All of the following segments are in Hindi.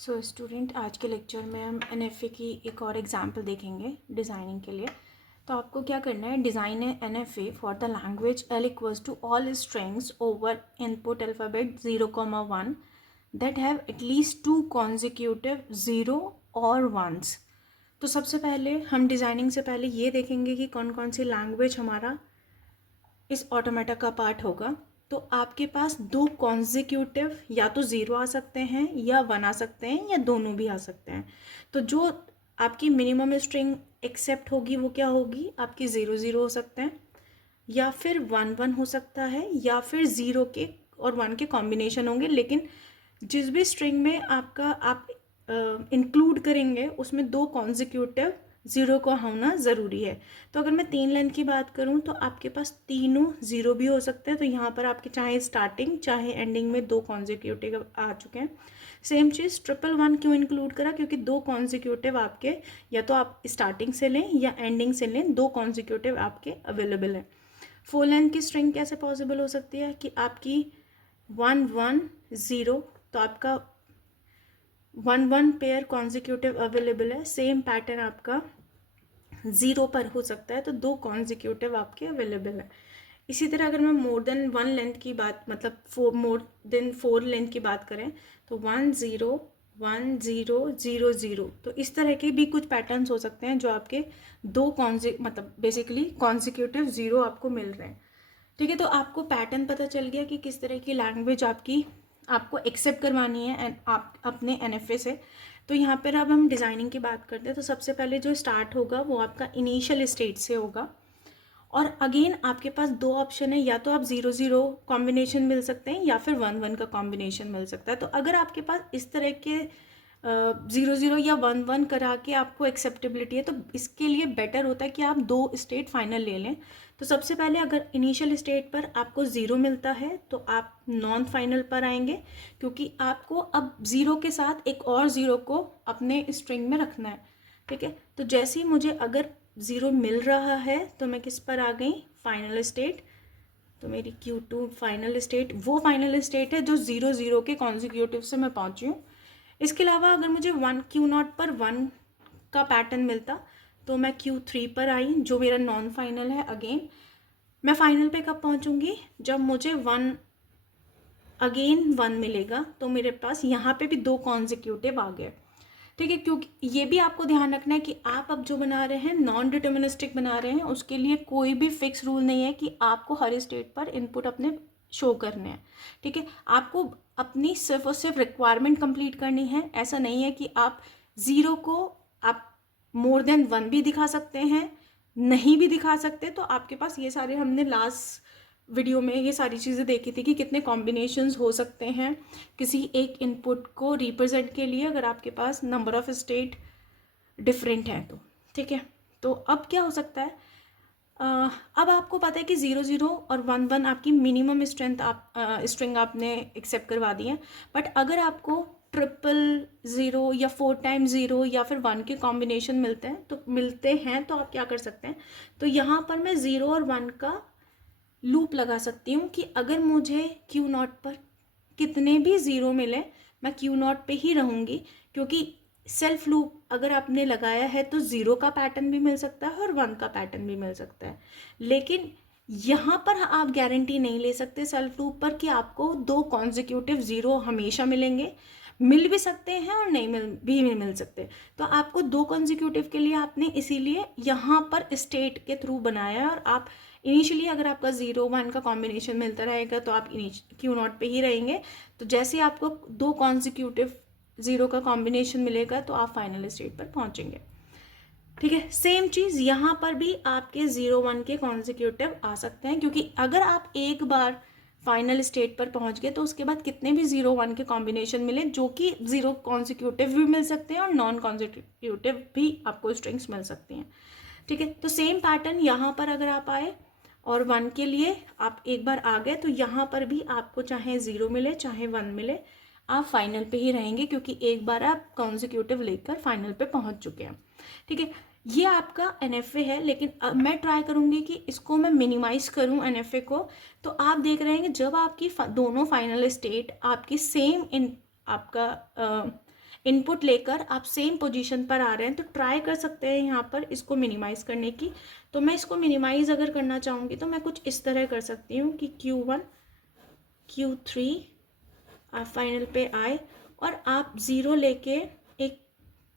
सो स्टूडेंट, आज के लेक्चर में हम एनएफए की एक और एग्जांपल देखेंगे डिज़ाइनिंग के लिए। तो आपको क्या करना है, design NFA for the language L equals to all strings over input alphabet 0,1 that have at least 2 consecutive 0 और 1s। तो सबसे पहले हम डिज़ाइनिंग से पहले ये देखेंगे कि कौन कौन सी लैंग्वेज हमारा इस ऑटोमेटा का पार्ट होगा। तो आपके पास 2 कॉन्जिक्यूटिव या तो 0 आ सकते हैं या 1 आ सकते हैं या दोनों भी आ सकते हैं। तो जो आपकी मिनिमम स्ट्रिंग एक्सेप्ट होगी वो क्या होगी, आपकी 0,0 हो सकते हैं या फिर 1,1 हो सकता है या फिर 0 के और 1 के कॉम्बिनेशन होंगे। लेकिन जिस भी स्ट्रिंग में आप इंक्लूड करेंगे उसमें 2 कॉन्जिक्यूटिव 0 का होना ज़रूरी है। तो अगर मैं 3 लाइन की बात करूं तो आपके पास तीनों 0 भी हो सकते हैं। तो यहाँ पर आपके चाहे स्टार्टिंग चाहे एंडिंग में 2 कॉन्जिक्यूटिव आ चुके हैं। सेम चीज़ 1,1 क्यों इंक्लूड करा, क्योंकि 2 कॉन्जिक्यूटिव आपके या तो आप स्टार्टिंग से लें या एंडिंग से लें, 2 कॉन्जिक्यूटिव आपके अवेलेबल है। 4 लाइन की स्ट्रिंग कैसे पॉसिबल हो सकती है कि आपकी 1,1,0, तो आपका 1,1 पेयर कॉन्जिक्यूटिव अवेलेबल है। सेम पैटर्न आपका 0 पर हो सकता है, तो 2 कॉन्जिक्यूटिव आपके अवेलेबल है। इसी तरह अगर मैं मोर देन 1 लेंथ की बात, मतलब मोर देन 4 लेंथ की बात करें तो 1,0,1,0,0,0, तो इस तरह के भी कुछ पैटर्न्स हो सकते हैं जो आपके 2 मतलब बेसिकली कॉन्जिक्यूटिव 0 आपको मिल रहे हैं। ठीक है, तो आपको पैटर्न पता चल गया कि किस तरह की लैंग्वेज आपको एक्सेप्ट करवानी है आप अपने एनएफए से। तो यहाँ पर अब हम डिज़ाइनिंग की बात करते हैं। तो सबसे पहले जो स्टार्ट होगा वो आपका इनिशियल स्टेज से होगा। और अगेन आपके पास 2 ऑप्शन है, या तो आप 0,0 कॉम्बिनेशन मिल सकते हैं या फिर 1,1 का कॉम्बिनेशन मिल सकता है। तो अगर आपके पास इस तरह के 0,0 या 1,1 करा के आपको एक्सेप्टेबिलिटी है तो इसके लिए बेटर होता है कि आप 2 स्टेट फाइनल ले लें। तो सबसे पहले अगर इनिशियल स्टेट पर आपको 0 मिलता है तो आप नॉन फाइनल पर आएंगे, क्योंकि आपको अब 0 के साथ एक और 0 को अपने स्ट्रिंग में रखना है। ठीक है, तो जैसे ही मुझे अगर 0 मिल रहा है तो मैं किस पर आ गई, फाइनल स्टेट। तो मेरी Q2 फाइनल स्टेट वो फाइनल स्टेट है जो 0,0 के कॉन्जिक्यूटिव से मैं पहुंची हूँ। इसके अलावा अगर मुझे Q0 पर 1 का पैटर्न मिलता तो मैं Q3 पर आई, जो मेरा नॉन फाइनल है। अगेन मैं फाइनल पे कब पहुंचूंगी, जब मुझे 1 मिलेगा। तो मेरे पास यहाँ पे भी 2 कॉन्जिक्यूटिव आ गए। ठीक है, क्योंकि ये भी आपको ध्यान रखना है कि आप अब जो बना रहे हैं नॉन डिटर्मिनिस्टिक बना रहे हैं, उसके लिए कोई भी फिक्स रूल नहीं है कि आपको हर स्टेट पर इनपुट अपने शो करने हैं। ठीक है, आपको अपनी सिर्फ और सिर्फ रिक्वायरमेंट कंप्लीट करनी है। ऐसा नहीं है कि आप 0 को आप मोर देन 1 भी दिखा सकते हैं, नहीं भी दिखा सकते। तो आपके पास ये सारे, हमने लास्ट वीडियो में ये सारी चीज़ें देखी थी कि कितने कॉम्बिनेशंस हो सकते हैं किसी एक इनपुट को रिप्रेजेंट के लिए, अगर आपके पास नंबर ऑफ स्टेट डिफरेंट है तो। ठीक है, तो अब क्या हो सकता है, अब आपको पता है कि 0,0 और 1,1 आपकी मिनिमम स्ट्रिंग आपने एक्सेप्ट करवा दी है। बट अगर आपको 0,0 या 4 टाइम्स 0 या फिर 1 के कॉम्बिनेशन मिलते हैं तो आप क्या कर सकते हैं, तो यहाँ पर मैं 0 और 1 का लूप लगा सकती हूँ कि अगर मुझे Q0 पर कितने भी 0 मिले मैं Q0 पे ही रहूँगी, क्योंकि सेल्फ लूप अगर आपने लगाया है तो 0 का पैटर्न भी मिल सकता है और 1 का पैटर्न भी मिल सकता है। लेकिन यहाँ पर आप गारंटी नहीं ले सकते सेल्फ लूप पर कि आपको 2 कॉन्जिक्यूटिव 0 हमेशा मिलेंगे। मिल भी सकते हैं और नहीं मिल सकते। तो आपको 2 कॉन्जिक्यूटिव के लिए आपने इसीलिए यहाँ पर स्टेट के थ्रू बनाया है। और आप इनिशियली अगर आपका 0,1 का कॉम्बिनेशन मिलता रहेगा तो आप Q0 पे ही रहेंगे। तो जैसे ही आपको 2 कॉन्जिक्यूटिव 0 का कॉम्बिनेशन मिलेगा तो आप फाइनल स्टेट पर पहुंचेंगे। ठीक है, सेम चीज़ यहाँ पर भी आपके 0,1 के कॉन्जिक्यूटिव आ सकते हैं, क्योंकि अगर आप एक बार फाइनल स्टेट पर पहुंच गए तो उसके बाद कितने भी 0,1 के कॉम्बिनेशन मिले, जो कि 0 कॉन्जिक्यूटिव भी मिल सकते हैं और नॉन कॉन्जिक्यूटिव भी आपको स्ट्रिंग्स मिल सकती हैं। ठीक है, तो सेम पैटर्न यहाँ पर अगर आप आए और 1 के लिए आप एक बार आ गए तो यहाँ पर भी आपको चाहे 0 मिले चाहे 1 मिले आप फाइनल पे ही रहेंगे, क्योंकि एक बार आप कॉन्जिक्यूटिव लेकर फाइनल पे पहुंच चुके हैं। ठीक है, ये आपका एनएफए है। लेकिन अब मैं ट्राई करूंगी कि इसको मैं मिनिमाइज करूं एनएफए को। तो आप देख रहे हैं कि जब आपकी दोनों फाइनल स्टेट आपकी सेम इन आपका इनपुट लेकर आप सेम पोजीशन पर आ रहे हैं, तो ट्राई कर सकते हैं यहाँ पर इसको मिनिमाइज़ करने की। तो मैं इसको मिनिमाइज़ अगर करना चाहूँगी तो मैं कुछ इस तरह कर सकती हूँ कि Q1 Q3 आप फाइनल पे आए और आप ज़ीरो लेके एक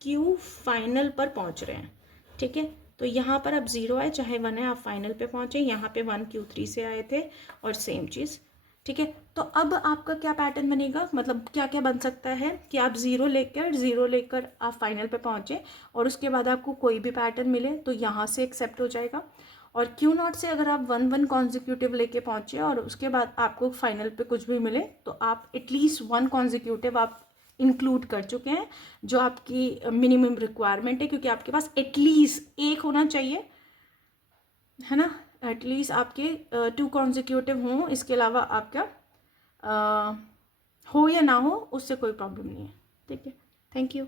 Q फाइनल पर पहुँच रहे हैं, ठीक है। तो यहाँ पर आप ज़ीरो आए चाहे वन है, आप फाइनल पे पहुँचे, यहाँ पे 1 Q3 से आए थे और सेम चीज़, ठीक है। तो अब आपका क्या पैटर्न बनेगा, मतलब क्या क्या बन सकता है कि आप ज़ीरो लेकर आप फाइनल पे पहुँचे और उसके बाद आपको कोई भी पैटर्न मिले तो यहाँ से एक्सेप्ट हो जाएगा। और Q0 से अगर आप 1 कॉन्जिक्यूटिव लेके पहुँचे और उसके बाद आपको फाइनल पे कुछ भी मिले तो आप एटलीस्ट 1 कॉन्जिक्यूटिव आप इंक्लूड कर चुके हैं, जो आपकी मिनिमम रिक्वायरमेंट है, क्योंकि आपके पास एटलीस्ट एक होना चाहिए, है ना। एटलीस्ट आपके 2 कॉन्जिक्यूटिव हों, इसके अलावा आपका हो या ना हो उससे कोई प्रॉब्लम नहीं है, ठीक है। Thank you.